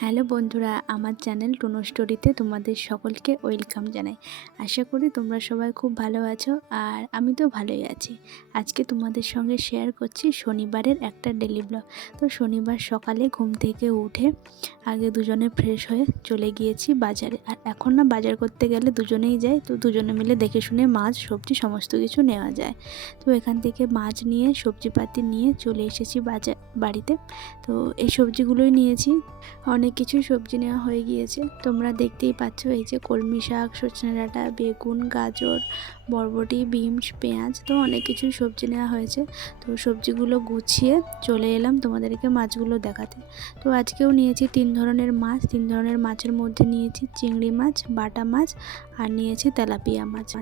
Hello বন্ধুরা, আমার channel tuna স্টোরিতে তোমাদের সকলকে ওয়েলকাম জানাই। আশা করি তোমরা সবাই খুব ভালো আছো, আর আমি তো ভালোই আছি। আজকে তোমাদের সঙ্গে শেয়ার করছি শনিবারের একটা ডেলি ব্লগ। তো শনিবার সকালে ঘুম থেকে উঠে আগে দুজনে ফ্রেশ হয়ে চলে গিয়েছি বাজারে। আর এখন না বাজার করতে গেলে দুজনেই যাই, তো দুজনে মিলে দেখে শুনে মাছ সবজি সমস্ত কিছু নেওয়া যায়। তো এখান থেকে মাছ নিয়ে সবজিপাতি নিয়ে চলে এসেছি বাড়িতে। তো এই সবজিগুলোই নিয়েছি। অনেক কিছু সবজি নেওয়া হয়ে গিয়েছে, তোমরা দেখতেই পাচ্ছ। এই যে কলমি শাক, সজনে ডাঁটা, বেগুন, গাজর, বরবটি, বিনস, পেঁয়াজ, তো অনেক কিছু সবজি নেওয়া হয়েছে। তো সবজিগুলো গুছিয়ে চলে এলাম তোমাদেরকে মাছগুলো দেখাতে। তো আজকেও নিয়েছি 3 ধরনের মাছ। 3 ধরনের মাছের মধ্যে নিয়েছি চিংড়ি মাছ, বাটা মাছ, আর নিয়েছি তেলাপিয়া মাছ।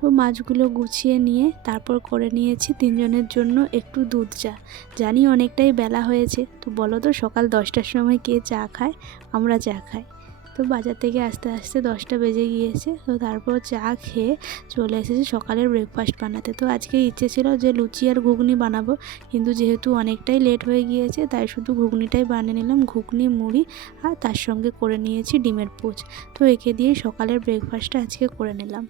তো মাছগুলো গুছিয়ে নিয়ে তারপর করে নিয়েছি 3 জনের জন্য একটু দুধ চা। জানি অনেকটাই বেলা হয়েছে, তো বলো তো সকাল 10টার সময় কে চা খায়? আমরা চা খাই। তো বাজার থেকে আস্তে আস্তে 10টা বেজে গিয়েছে। তো তারপর চা খেয়ে চলে এসেছি সকালের ব্রেকফাস্ট বানাতে। তো আজকে ইচ্ছে ছিল যে লুচি আর ঘুগনি বানাবো, কিন্তু যেহেতু অনেকটাই লেট হয়ে গিয়েছে তাই শুধু ঘুগনিটাই বানিয়ে নিলাম। ঘুগনি, মুড়ি, আর তার সঙ্গে করে নিয়েছি ডিমের পোচ। তো একে দিয়ে সকালের ব্রেকফাস্টটা আজকে করে নিলাম।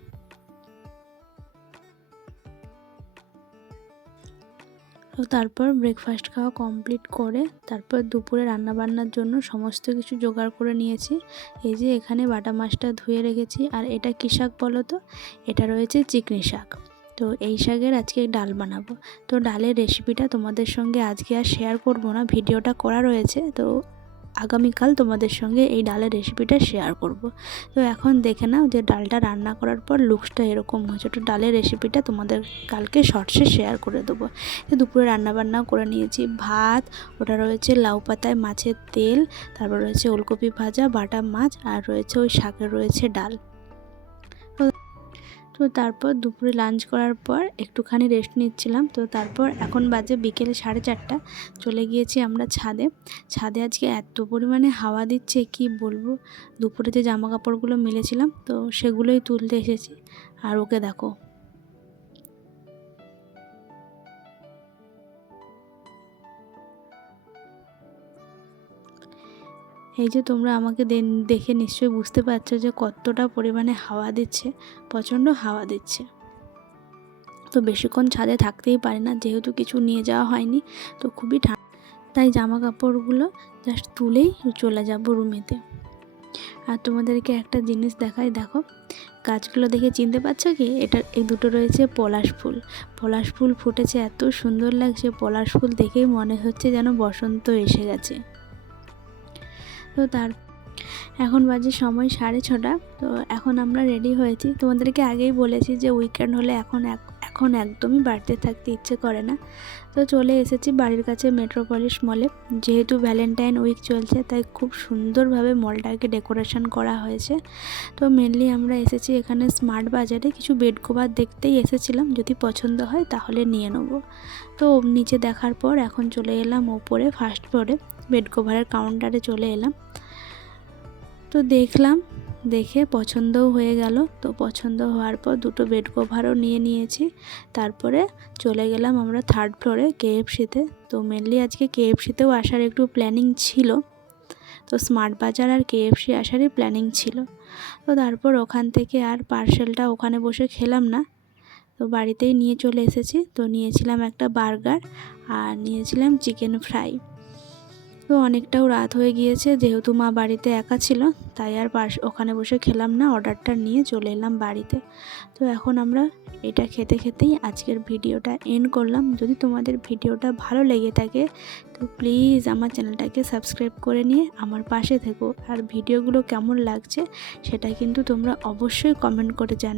তো তারপর ব্রেকফাস্ট খাওয়া কমপ্লিট করে তারপর দুপুরে রান্নাবান্নার জন্য সমস্ত কিছু জোগাড় করে নিয়েছি। এই যে এখানে বাটা মাছটা ধুয়ে রেখেছি। আর এটা কী শাক বলো তো? এটা রয়েছে চিকনি শাক। তো এই শাকের আজকে ডাল বানাবো। তো ডালের রেসিপিটা তোমাদের সঙ্গে আজকে আর শেয়ার করব না, ভিডিওটা করা রয়েছে। তো আগামীকাল তোমাদের সঙ্গে এই ডালের রেসিপিটা শেয়ার করব। তো এখন দেখে নাও যে ডালটা রান্না করার পর লুকসটা এরকম হয়েছে। তো ডালের রেসিপিটা তোমাদের কালকে শর্টসে শেয়ার করে দেবো। তো দুপুরে রান্নাবান্নাও করে নিয়েছি। ভাত, ওটা রয়েছে লাউ পাতায় মাছের তেল, তারপর রয়েছে ওলকপি ভাজা, বাটা মাছ, আর রয়েছে ওই শাকের রয়েছে ডাল। তো তারপর দুপুরে লাঞ্চ করার পর একটুখানি রেস্ট নিচ্ছিলাম। তো তারপর এখন বাজে বিকেল 4:30। চলে গিয়েছি আমরা ছাদে। ছাদে আজকে এত পরিমাণে হাওয়া দিচ্ছে কি বলবো। দুপুরে যে জামা কাপড়গুলো মেলেছিলাম তো সেগুলোই তুলতে এসেছি। আর ওকে দেখো, এই যে তোমরা আমাকে দেখে নিশ্চয়ই বুঝতে পারছো যে কতটা পরিমাণে হাওয়া দিচ্ছে। প্রচণ্ড হাওয়া দিচ্ছে। তো বেশিক্ষণ ছাদে থাকতেই পারি না, যেহেতু কিছু নিয়ে যাওয়া হয়নি। তো খুবই ঠান্ডা, তাই জামা কাপড়গুলো জাস্ট তুলেই চলে যাব রুমেতে। আর তোমাদেরকে একটা জিনিস দেখাই, দেখো গাছগুলো দেখে চিনতে পারছো কি? এই দুটো রয়েছে পলাশ ফুল। পলাশ ফুল ফুটেছে, এত সুন্দর লাগছে। পলাশ ফুল দেখেই মনে হচ্ছে যেন বসন্ত এসে গেছে। তো এখন বাজে সময় 6:30। তো এখন আমরা রেডি হয়েছি। তোমাদেরকে আগেই বলেছি যে উইকেন্ড হলে এখন একদমই বাড়িতে থাকতে ইচ্ছে করে না। তো চলে এসেছি বাড়ির কাছে মেট্রোপলিস মলে। যেহেতু ভ্যালেন্টাইন উইক চলছে তাই খুব সুন্দরভাবে মলটাকে ডেকোরেশন করা হয়েছে। তো মেনলি আমরা এসেছি এখানে স্মার্ট বাজারে, কিছু বেড কভার দেখতেই এসেছিলাম। যদি পছন্দ হয় তাহলে নিয়ে নেব। তো নিচে দেখার পর এখন চলে এলাম ওপরে, ফার্স্ট ফ্লোরে বেড কভারের কাউন্টারে চলে এলাম। তো দেখলাম, দেখে পছন্দও হয়ে গেল। তো পছন্দ হওয়ার পর দুটো বেড কভারও নিয়েছি। তারপরে চলে গেলাম আমরা 3rd ফ্লোরে KFCতে। তো মেনলি আজকে KFCতেও আসার একটু প্ল্যানিং ছিল। তো স্মার্ট বাজার আর KFC আসারই প্ল্যানিং ছিল। তো তারপর ওখান থেকে আর পার্সেলটা ওখানে বসে খেলাম না, তো বাড়িতেই নিয়ে চলে এসেছি। তো নিয়েছিলাম একটা বার্গার আর নিয়েছিলাম চিকেন ফ্রাই। তো অনেকটাও রাত হয়ে গিয়েছে, যেহেতু মা বাড়িতে একা ছিল তাই আর ওখানে বসে খেলাম না, অর্ডারটা নিয়ে চলে এলাম বাড়িতে। তো এখন আমরা এটা খেতে খেতেই আজকের ভিডিওটা এন্ড করলাম। যদি তোমাদের ভিডিওটা ভালো লেগে থাকে তো প্লিজ আমার চ্যানেলটাকে সাবস্ক্রাইব করে নিয়ে আমার পাশে থেকো। আর ভিডিওগুলো কেমন লাগছে সেটা কিন্তু তোমরা অবশ্যই কমেন্ট করে জানিও।